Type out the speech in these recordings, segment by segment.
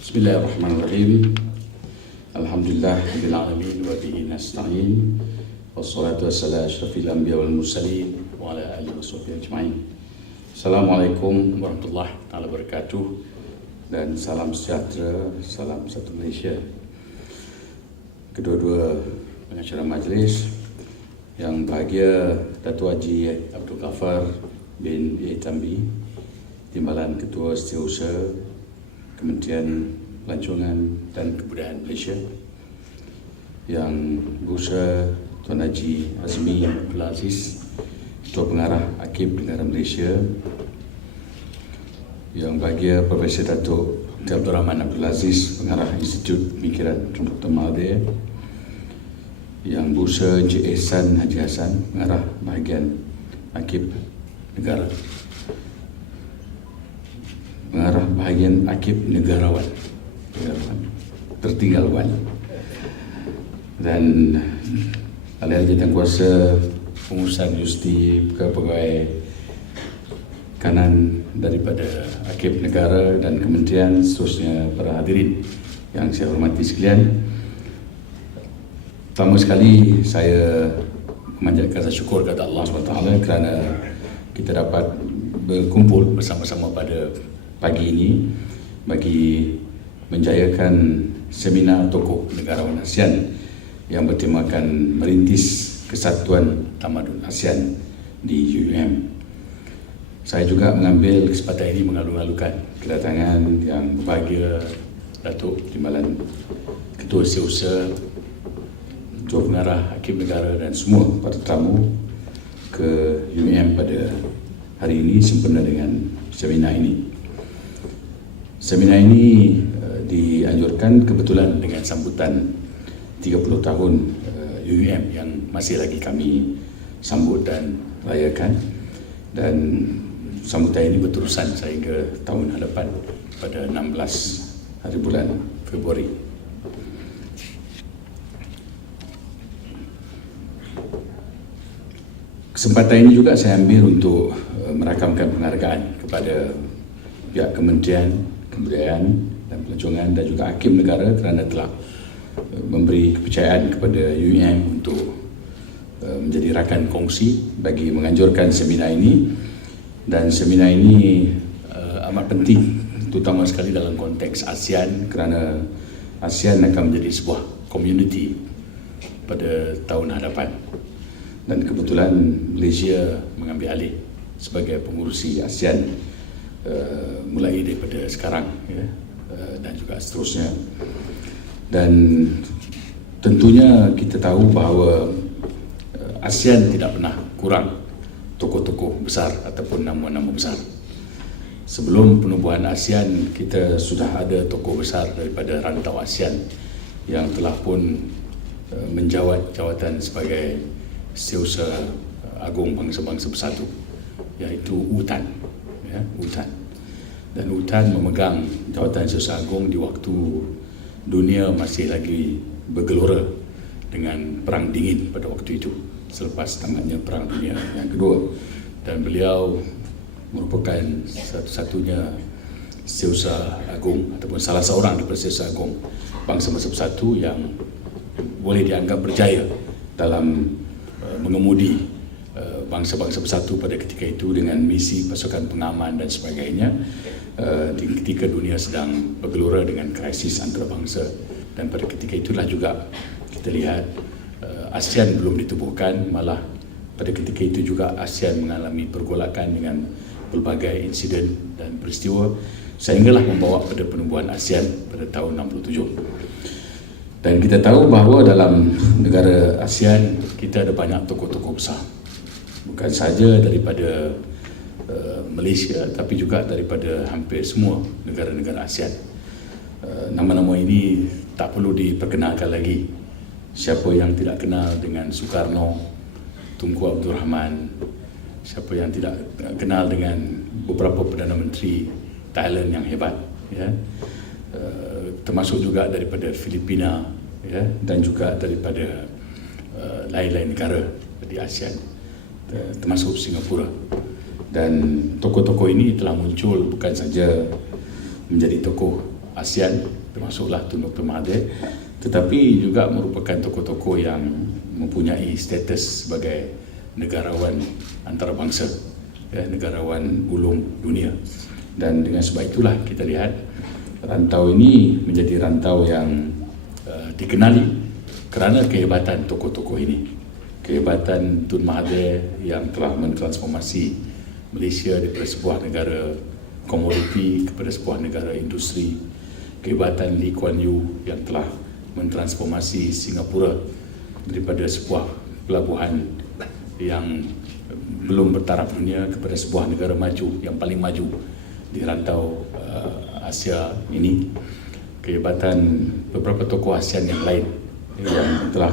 Bismillahirrahmanirrahim. Alhamdulillah rabbil alamin wa bihi nasta'in. Wassalatu wassalamu ala asyrafil anbiya wal mursalin wa ala alihi washabbihi ajmain. Assalamualaikum warahmatullahi wabarakatuh dan salam sejahtera, salam satu Malaysia. Kedua-dua pengacara majlis yang bahagia, Datuk Haji Abdul Ghaffar bin Tambi, Timbalan Ketua Setiausaha Kementerian Pelancongan dan Kebudayaan Malaysia, yang Berusaha Tuan Haji Azmi Abdul Aziz, Ketua Pengarah Akib Negara Malaysia, yang bahagia Profesor Datuk Abdul Rahman Abdul Aziz, Pengarah Institut Pemikiran Tun Dr. Mahathir, yang Berusaha Encik Ehsan Haji Hassan, Pengarah Bahagian Akib Negara, Pengarah Bahagian Akib Negarawan Tertinggalwan, dan ahli-ahli jawatan pengurusan justi, pegawai kanan daripada Akib Negara dan Kementerian, seterusnya para hadirin yang saya hormati sekalian. Pertama sekali saya memanjatkan rasa syukur kepada Allah SWT kerana kita dapat berkumpul bersama-sama pada pagi ini bagi menjayakan seminar tokoh negarawan ASEAN yang bertemakan Merintis Kesatuan Tamadun ASEAN di UUM. Saya juga mengambil kesempatan ini mengalu-alukan kedatangan yang berbahagia Datuk Timbalan Ketua Setiausaha, Ketua Pengarah Akib Negara dan semua para tetamu ke UUM pada hari ini sempena dengan seminar ini. Seminar ini dianjurkan kebetulan dengan sambutan 30 tahun UUM yang masih lagi kami sambut dan rayakan, dan sambutan ini berterusan sehingga tahun hadapan pada 16 hari bulan Februari. Kesempatan ini juga saya ambil untuk merakamkan penghargaan kepada pihak Kementerian Kebudayaan dan Pelancongan dan juga Akib Negara kerana telah memberi kepercayaan kepada UUM untuk menjadi rakan kongsi bagi menganjurkan seminar ini. Dan seminar ini amat penting, terutama sekali dalam konteks ASEAN, kerana ASEAN akan menjadi sebuah komuniti pada tahun hadapan. Dan kebetulan Malaysia mengambil alih sebagai pengurusi ASEAN mulai daripada sekarang, ya, dan juga seterusnya. Dan tentunya kita tahu bahawa ASEAN tidak pernah kurang tokoh-tokoh besar ataupun nama-nama besar. Sebelum penubuhan ASEAN, kita sudah ada tokoh besar daripada rantau ASEAN yang telah pun menjawat jawatan sebagai Setiausaha Agung Bangsa-Bangsa Bersatu, iaitu U Tan, ya, U Tan. Dan U Tan memegang jawatan Setiausaha Agung di waktu dunia masih lagi bergelora dengan Perang Dingin pada waktu itu, selepas tamatnya Perang Dunia yang Kedua. Dan beliau merupakan satu-satunya Setiausaha Agung ataupun salah seorang daripada Setiausaha Agung Bangsa-Bangsa Bersatu yang boleh dianggap berjaya dalam mengemudi bangsa-bangsa bersatu pada ketika itu dengan misi pasukan pengaman dan sebagainya, ketika dunia sedang bergelora dengan krisis antarabangsa. Dan pada ketika itulah juga kita lihat ASEAN belum ditubuhkan, malah pada ketika itu juga ASEAN mengalami pergolakan dengan pelbagai insiden dan peristiwa sehinggalah membawa pada penubuhan ASEAN pada tahun 67. Dan kita tahu bahawa dalam negara ASEAN kita ada banyak tokoh-tokoh besar, bukan saja daripada Malaysia tapi juga daripada hampir semua negara-negara ASEAN. Nama-nama ini tak perlu diperkenalkan lagi. Siapa yang tidak kenal dengan Soekarno, Tunku Abdul Rahman, siapa yang tidak kenal dengan beberapa Perdana Menteri Thailand yang hebat, ya, termasuk juga daripada Filipina, ya, dan juga daripada lain-lain negara di ASEAN, termasuk Singapura. Dan tokoh-tokoh ini telah muncul bukan saja menjadi tokoh ASEAN, termasuklah Tun Dr. Mahathir, tetapi juga merupakan tokoh-tokoh yang mempunyai status sebagai negarawan antarabangsa, negarawan ulung dunia. Dan dengan sebab itulah kita lihat rantau ini menjadi rantau yang dikenali kerana kehebatan tokoh-tokoh ini. Kehebatan Tun Mahathir yang telah mentransformasi Malaysia daripada sebuah negara komoditi kepada sebuah negara industri. Kehebatan Lee Kuan Yew yang telah mentransformasi Singapura daripada sebuah pelabuhan yang belum bertaraf dunia kepada sebuah negara maju, yang paling maju di rantau Asia ini. Kehebatan beberapa tokoh ASEAN yang lain yang telah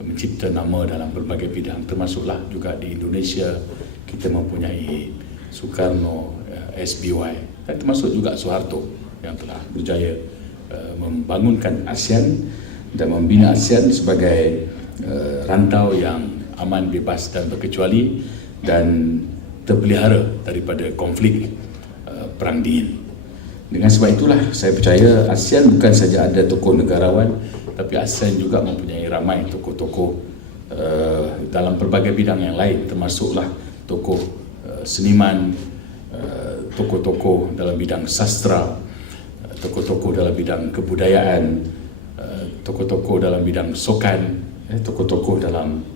mencipta nama dalam berbagai bidang, termasuklah juga di Indonesia kita mempunyai Soekarno, SBY, dan termasuk juga Soeharto yang telah berjaya membangunkan ASEAN dan membina ASEAN sebagai rantau yang aman, bebas dan berkecuali dan terpelihara daripada konflik Perang Dingin. Dengan sebab itulah saya percaya ASEAN bukan saja ada tokoh negarawan, tapi ASEAN juga mempunyai ramai tokoh-tokoh dalam pelbagai bidang yang lain, termasuklah tokoh seniman, tokoh-tokoh dalam bidang sastra, tokoh-tokoh dalam bidang kebudayaan, tokoh-tokoh dalam bidang sokan, tokoh-tokoh dalam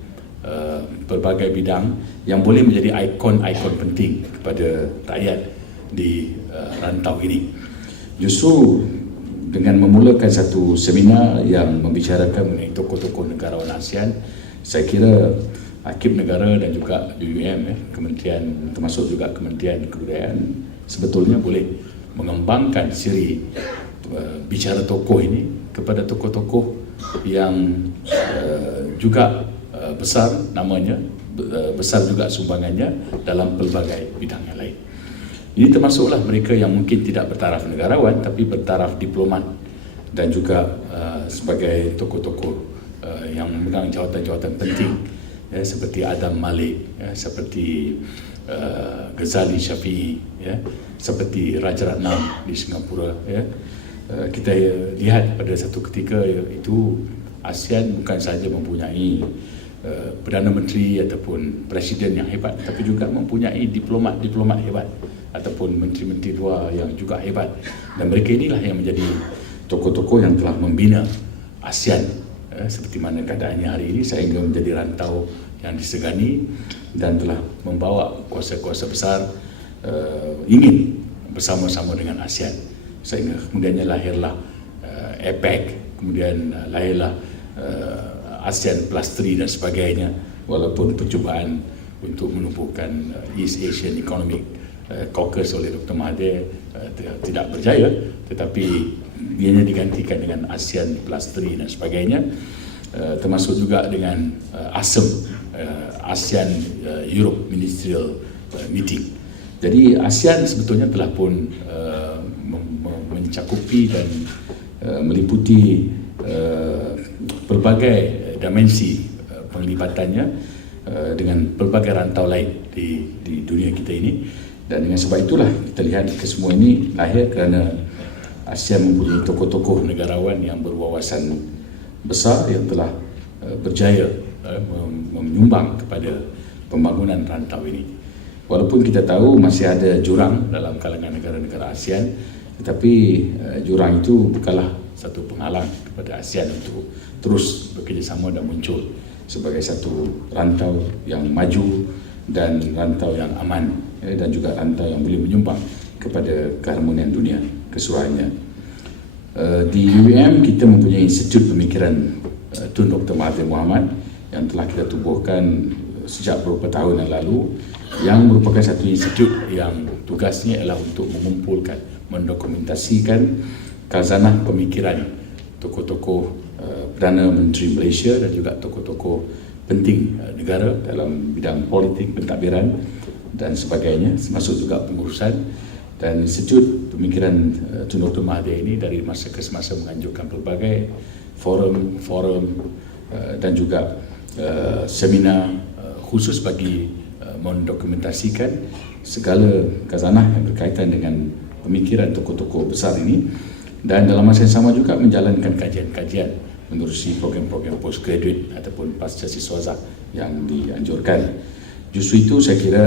pelbagai bidang yang boleh menjadi ikon-ikon penting kepada rakyat di rantau ini. Justru dengan memulakan satu seminar yang membicarakan mengenai tokoh-tokoh negarawan ASEAN, saya kira Akib Negara dan juga UUM, kementerian, termasuk juga Kementerian Kebudayaan, sebetulnya boleh mengembangkan siri bicara tokoh ini kepada tokoh-tokoh yang juga besar namanya, besar juga sumbangannya dalam pelbagai bidang yang lain. Ini termasuklah mereka yang mungkin tidak bertaraf negarawan tapi bertaraf diplomat dan juga sebagai tokoh-tokoh yang memegang jawatan-jawatan penting, seperti Adam Malik, seperti Ghazali Shafi'i, seperti Raja Ratnam di Singapura. Kita lihat pada satu ketika itu ASEAN bukan sahaja mempunyai Perdana Menteri ataupun Presiden yang hebat, tapi juga mempunyai diplomat-diplomat hebat ataupun menteri-menteri luar yang juga hebat. Dan mereka inilah yang menjadi tokoh-tokoh yang telah membina ASEAN seperti mana keadaannya hari ini, sehingga menjadi rantau yang disegani dan telah membawa kuasa-kuasa besar ingin bersama-sama dengan ASEAN, sehingga kemudiannya lahirlah APEC, kemudian lahirlah ASEAN Plus 3 dan sebagainya, walaupun percubaan untuk menumbuhkan East Asian Economic Caucus oleh Dr. Mahathir tidak berjaya, tetapi ianya digantikan dengan ASEAN Plus 3 dan sebagainya, termasuk juga dengan ASEM, ASEAN Europe Ministerial Meeting. Jadi ASEAN sebetulnya telah pun mencakupi dan meliputi pelbagai dimensi penglibatannya dengan pelbagai rantau lain di dunia kita ini. Dan dengan sebab itulah kita lihat kesemua ini lahir kerana ASEAN mempunyai tokoh-tokoh negarawan yang berwawasan besar yang telah berjaya menyumbang kepada pembangunan rantau ini. Walaupun kita tahu masih ada jurang dalam kalangan negara-negara ASEAN, tetapi jurang itu bukanlah satu penghalang kepada ASEAN untuk terus bekerjasama dan muncul sebagai satu rantau yang maju dan rantau yang aman, dan juga rantau yang boleh menyumbang kepada keharmonian dunia keseluruhannya. Di UUM kita mempunyai Institut Pemikiran Tun Dr. Mahathir Mohamad yang telah kita tubuhkan sejak beberapa tahun yang lalu, yang merupakan satu institut yang tugasnya adalah untuk mengumpulkan, mendokumentasikan khazanah pemikiran tokoh-tokoh Perdana Menteri Malaysia dan juga tokoh-tokoh penting negara dalam bidang politik, pentadbiran dan sebagainya, termasuk juga pengurusan. Dan Institut Pemikiran Tun Dr. Mahathir ini dari masa ke semasa menganjurkan pelbagai forum dan juga seminar khusus bagi mendokumentasikan segala khazanah yang berkaitan dengan pemikiran tokoh-tokoh besar ini dan dalam masa yang sama juga menjalankan kajian-kajian menerusi program-program postgraduate ataupun pasca siswaza yang dianjurkan. Justru itu saya kira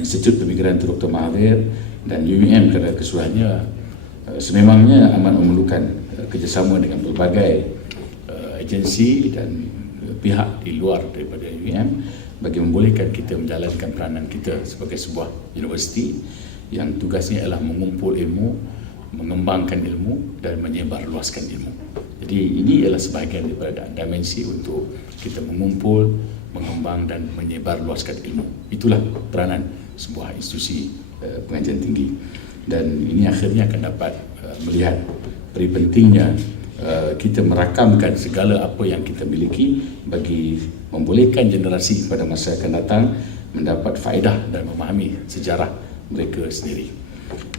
Institut Pemikiran Dr. Mahathir dan UUM kerana keseluruhannya sememangnya amat memerlukan kerjasama dengan berbagai agensi dan pihak di luar daripada UUM bagi membolehkan kita menjalankan peranan kita sebagai sebuah universiti yang tugasnya ialah mengumpul ilmu, mengembangkan ilmu dan menyebarluaskan ilmu. Jadi ini ialah sebahagian daripada dimensi untuk kita mengumpul, mengembang dan menyebarluaskan ilmu. Itulah peranan sebuah institusi pengajian tinggi. Dan ini akhirnya akan dapat melihat peri pentingnya kita merakamkan segala apa yang kita miliki bagi membolehkan generasi pada masa akan datang mendapat faedah dan memahami sejarah mereka sendiri.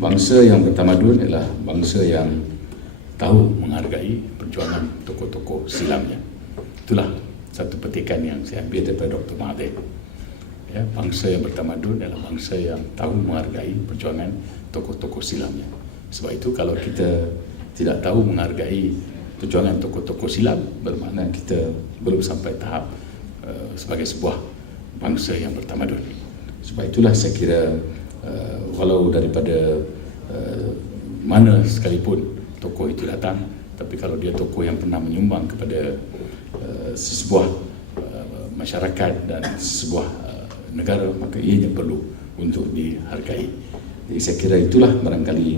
Bangsa yang bertamadun adalah bangsa yang tahu menghargai perjuangan tokoh-tokoh silamnya. Itulah satu petikan yang saya ambil daripada Dr. Mahathir. Ya, bangsa yang bertamadun adalah bangsa yang tahu menghargai perjuangan tokoh-tokoh silamnya. Sebab itu kalau kita tidak tahu menghargai perjuangan tokoh-tokoh silam, bermakna kita belum sampai tahap sebagai sebuah bangsa yang bertamadun. Sebab itulah saya kira walau daripada mana sekalipun tokoh itu datang, tapi kalau dia tokoh yang pernah menyumbang kepada sebuah masyarakat dan sebuah negara, maka ianya perlu untuk dihargai. Jadi saya kira itulah barangkali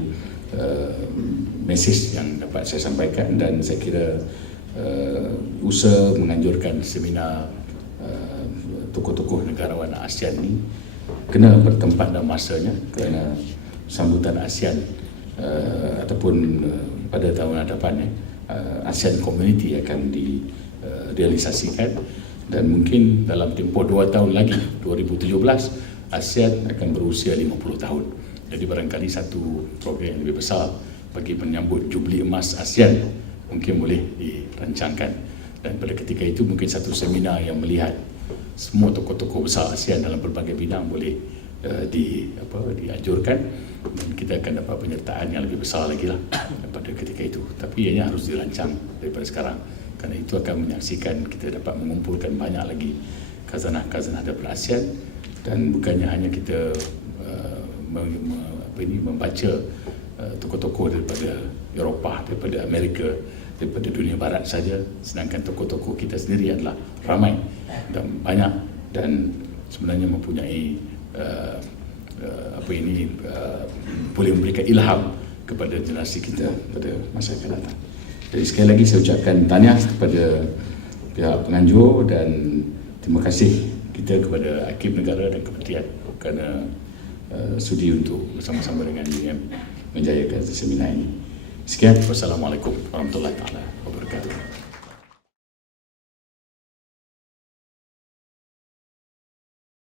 mesej yang dapat saya sampaikan, dan saya kira usaha menganjurkan seminar tokoh-tokoh negarawan ASEAN ini kena bertempat dan masanya, kerana sambutan ASEAN ataupun pada tahun hadapan ASEAN Community akan direalisasikan, dan mungkin dalam tempoh 2 tahun lagi 2017 ASEAN akan berusia 50 tahun. Jadi barangkali satu program yang lebih besar bagi menyambut Jubli Emas ASEAN mungkin boleh dirancangkan, dan pada ketika itu mungkin satu seminar yang melihat semua tokoh-tokoh besar ASEAN dalam berbagai bidang boleh dianjurkan, dan kita akan dapat penyertaan yang lebih besar lagi lah pada ketika itu. Tapi ianya harus dirancang daripada sekarang, kerana itu akan menyaksikan kita dapat mengumpulkan banyak lagi khazanah-khazanah daripada ASEAN, dan bukannya hanya kita membaca tokoh-tokoh daripada Eropah, daripada Amerika, daripada dunia barat saja, sedangkan tokoh-tokoh kita sendiri adalah ramai dan banyak, dan sebenarnya mempunyai boleh memberikan ilham kepada generasi kita pada masa akan datang. Jadi sekali lagi saya ucapkan tahniah kepada pihak penganjur, dan terima kasih kita kepada Hakim Negara dan Kementerian kerana sudi untuk bersama-sama dengan UUM menjayakan seminar ini. Sekian, wassalamualaikum warahmatullahi wabarakatuh.